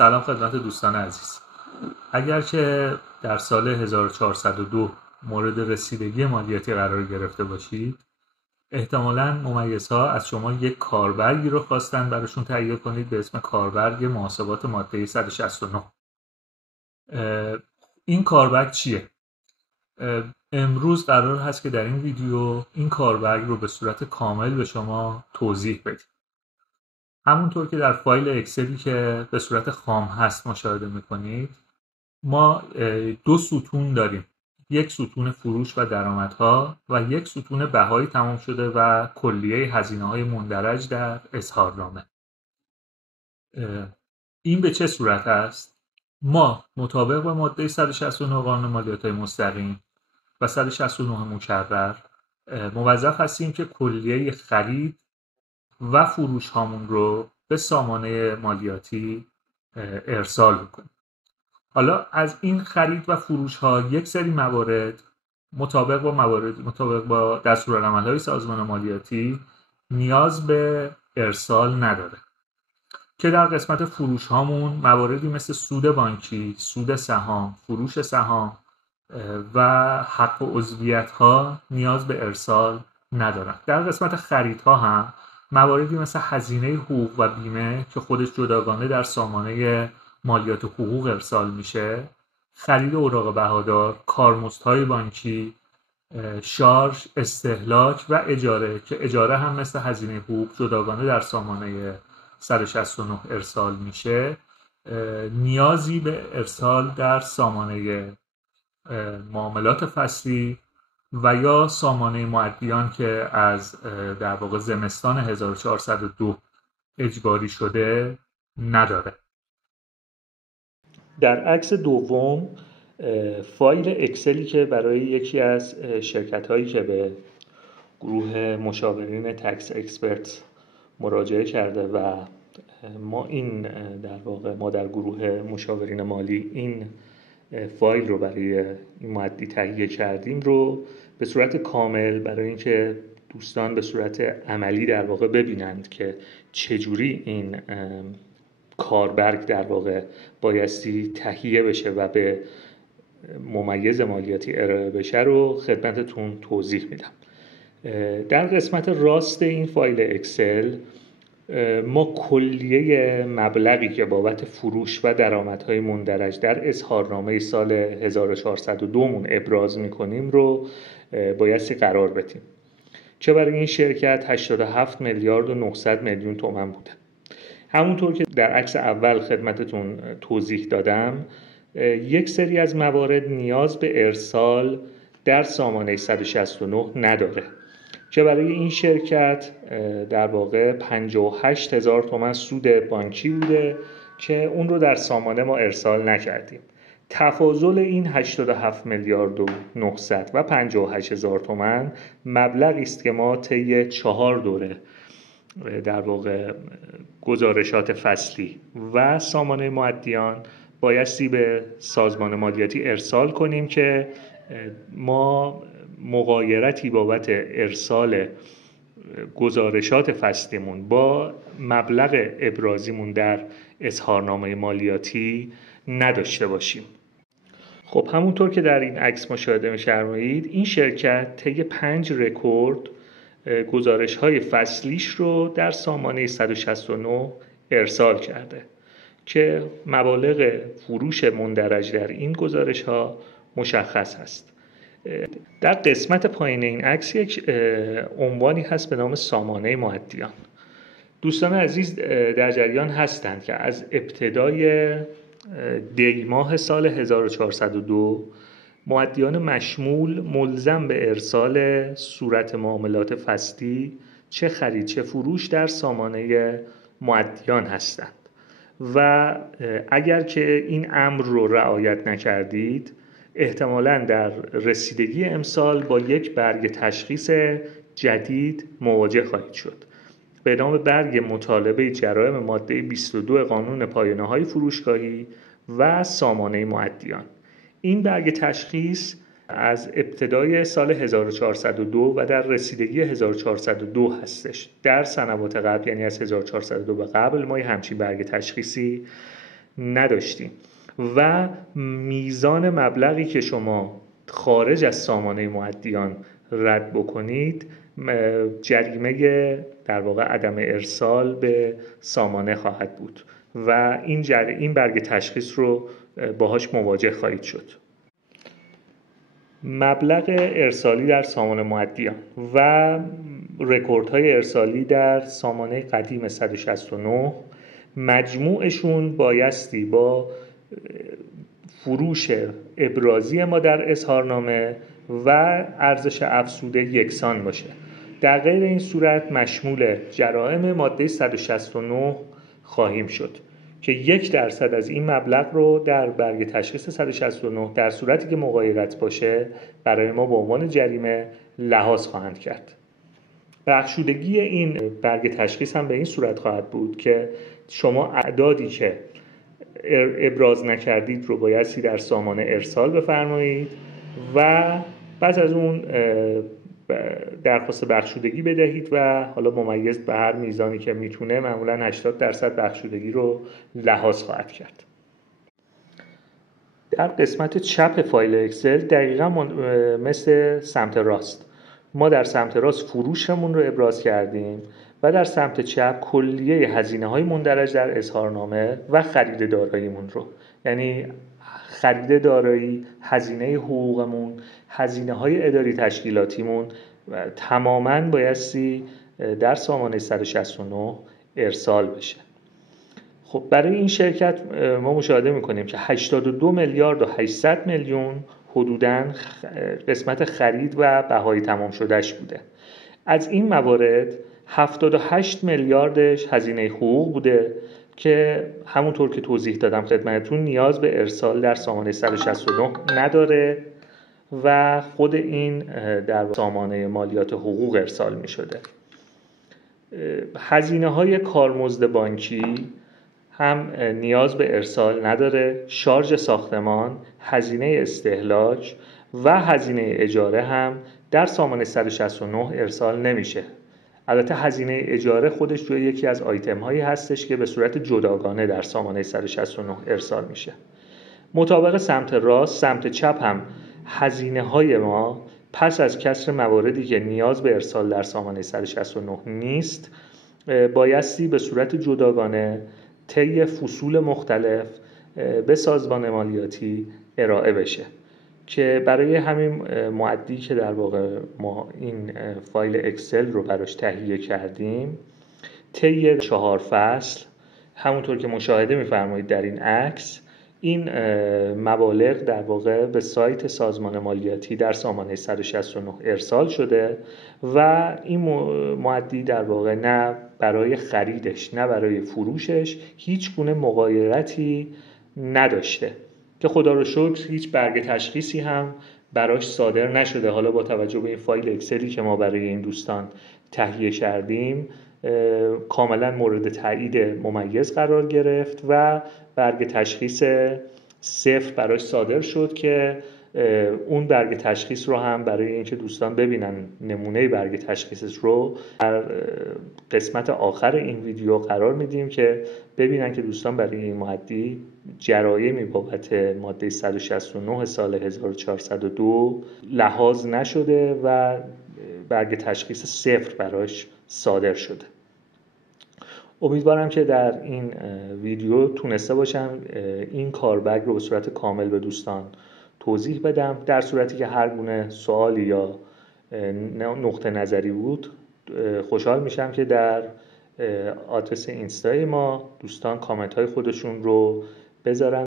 سلام خدمت دوستان عزیز. اگر که در سال 1402 مورد رسیدگی مالیاتی قرار گرفته باشید، احتمالاً ممیزها از شما یک کاربرگی رو خواستن براشون تهیه کنید به اسم کاربرگ محاسبات ماده 169. این کاربرگ چیه؟ امروز قرار هست که در این ویدیو این کاربرگ رو به صورت کامل به شما توضیح بدیم. همونطور که در فایل اکسلی که به صورت خام هست مشاهده میکنید، ما دو ستون داریم. یک ستون فروش و درآمدها و یک ستون بهای تمام شده و کلیه هزینه‌های مندرج در اظهارنامه. این به چه صورت است؟ ما مطابق با ماده 169 قانون مالیات‌های مستقیم و 169 مکرر موظف هستیم که کلیه خرید و فروش هامون رو به سامانه مالیاتی ارسال بکنیم. حالا از این خرید و فروش ها یک سری موارد مطابق با دستورالعمل‌های سازمان مالیاتی نیاز به ارسال نداره، که در قسمت فروش هامون مواردی مثل سود بانکی، سود سهام، فروش سهام و حق و عضویت ها نیاز به ارسال ندارن. در قسمت خریدها هم مواردی مثل هزینه حقوق و بیمه که خودش جداگانه در سامانه مالیات حقوق ارسال میشه، خرید اوراق بهادار، کارمزدهای بانکی، شارژ، استهلاک و اجاره که اجاره هم مثل هزینه حقوق جداگانه در سامانه 169 ارسال میشه، نیازی به ارسال در سامانه معاملات فصلی و یا سامانه معدیان که از در واقع زمستان 1402 اجباری شده نداره. در عکس دوم فایل اکسلی که برای یکی از شرکت هایی که به گروه مشاورین تکس اکسپرت مراجعه کرده و ما در گروه مشاورین مالی این فایل رو برای این معدی تهیه کردیم رو به صورت کامل برای اینکه دوستان به صورت عملی در واقع ببینند که چجوری این کاربرگ در واقع بایستی تهیه بشه و به ممیز مالیاتی ارائه بشه رو خدمتتون توضیح میدم. در قسمت راست این فایل اکسل ما کلیه مبلغی که بابت فروش و درآمدهای مندرج در اظهارنامه سال 1402 مون ابراز میکنیم رو بایستی قرار بدیم که برای این شرکت 87 میلیارد و 900 میلیون تومان بوده. همونطور که در عکس اول خدمتتون توضیح دادم، یک سری از موارد نیاز به ارسال در سامانه 169 نداره که برای این شرکت در واقع 58,000 تومان سود بانکی بوده که اون رو در سامانه ما ارسال نکردیم. تفاضل این 87 میلیارد و 900 و 58,000 تومان مبلغی است که ما طی 4 دوره در واقع گزارشات فصلی و سامانه معدیان بایستی به سازمان مالیاتی ارسال کنیم که ما مغایرتی بابت ارسال گزارشات فصلیمون با مبلغ ابرازیمون در اظهارنامه مالیاتی نداشته باشیم. خب همونطور که در این عکس مشاهده می‌فرمایید، این شرکت طی 5 رکورد گزارش‌های فصلیش رو در سامانه 169 ارسال کرده که مبالغ فروش مندرج در این گزارش‌ها مشخص هست. در قسمت پایین این عکس یک عنوانی هست به نام سامانه معدیان. دوستان عزیز در جریان هستند که از ابتدای دی ماه سال 1402 معدیان مشمول ملزم به ارسال صورت معاملات فصلی چه خرید چه فروش در سامانه معدیان هستند و اگر که این امر رو رعایت نکردید احتمالاً در رسیدگی امسال با یک برگ تشخیص جدید مواجه خواهید شد به نام برگ مطالبه جرائم ماده 22 قانون پایانه‌های فروشگاهی و سامانه معدیان. این برگ تشخیص از ابتدای سال 1402 و در رسیدگی 1402 هستش. در سنوات قبل یعنی از 1402 به قبل ما همچین برگ تشخیصی نداشتیم و میزان مبلغی که شما خارج از سامانه مؤدیان رد بکنید جریمه در واقع عدم ارسال به سامانه خواهد بود و این برگ تشخیص رو باهاش مواجه خواهید شد. مبلغ ارسالی در سامانه مؤدیان و رکوردهای ارسالی در سامانه قدیم 169 مجموعشون بایستی با فروش ابرازی ما در اظهارنامه و ارزش افزوده یکسان باشه. در غیر این صورت مشمول جرائم ماده 169 خواهیم شد که 1% از این مبلغ رو در برگ تشخیص 169 در صورتی که مغایرت باشه برای ما به عنوان جریمه لحاظ خواهند کرد. بخشودگی این برگ تشخیص هم به این صورت خواهد بود که شما اعدادی که ابراز نکردید رو بایستی در سامانه ارسال بفرمایید و بعد از اون درخواست بخشودگی بدهید و حالا ممیز به هر میزانی که میتونه، معمولا 80% بخشودگی رو لحاظ خواهد کرد. در قسمت چپ فایل اکسل دقیقا مثل سمت راست، ما در سمت راست فروشمون رو ابراز کردیم و در سمت چپ کلیه هزینه‌های مندرج در اظهارنامه و خرید داراییمون رو، یعنی خرید دارایی، هزینه حقوقمون، هزینه‌های اداری تشکیلاتیمون تماماً بایستی در سامانه 169 ارسال بشه. خب برای این شرکت ما مشاهده می‌کنیم که 82 میلیارد و 800 میلیون حدوداً قسمت خرید و بهای تمام شدهش بوده. از این موارد 78 میلیاردش هزینه حقوق بوده که همونطور که توضیح دادم خدمتتون نیاز به ارسال در سامانه 169 نداره و خود این در سامانه مالیات حقوق ارسال می شده. هزینه های کارمزد بانکی هم نیاز به ارسال نداره، شارژ ساختمان، هزینه استهلاک و هزینه اجاره هم در سامانه 169 ارسال نمیشه. البته هزینه اجاره خودش روی یکی از آیتم هایی هستش که به صورت جداگانه در سامانه 169 ارسال میشه. مطابق سمت راست، سمت چپ هم هزینه های ما پس از کسر مواردی که نیاز به ارسال در سامانه 169 نیست بایستی به صورت جداگانه طی فصول مختلف به سازمان مالیاتی ارائه بشه که برای همین مؤدی که در واقع ما این فایل اکسل رو براش تهیه کردیم طی 4 فصل همونطور که مشاهده می‌فرمایید در این عکس این مبالغ در واقع به سایت سازمان مالیاتی در سامانه 169 ارسال شده و این مؤدی در واقع نه برای خریدش نه برای فروشش هیچ گونه مغایرتی نداشته که خدا رو شکر هیچ برگ تشخیصی هم براش صادر نشده. حالا با توجه به این فایل اکسلی که ما برای این دوستان تهیه کردیم کاملا مورد تایید ممیز قرار گرفت و برگ تشخیص 0 براش صادر شد که اون برگ تشخیص رو هم برای اینکه دوستان ببینن نمونه برگ تشخیص رو در قسمت آخر این ویدیو قرار میدیم که ببینن که دوستان برای این مؤدی جرایمی بابت ماده 169 سال 1402 لحاظ نشده و برگ تشخیص 0 براش صادر شده. امیدوارم که در این ویدیو تونسته باشم این کاربرگ رو به صورت کامل به دوستان توضیح بدم. در صورتی که هر گونه سوالی یا نقطه نظری بود خوشحال میشم که در آدرس اینستای ما دوستان کامنت های خودشون رو بذارن.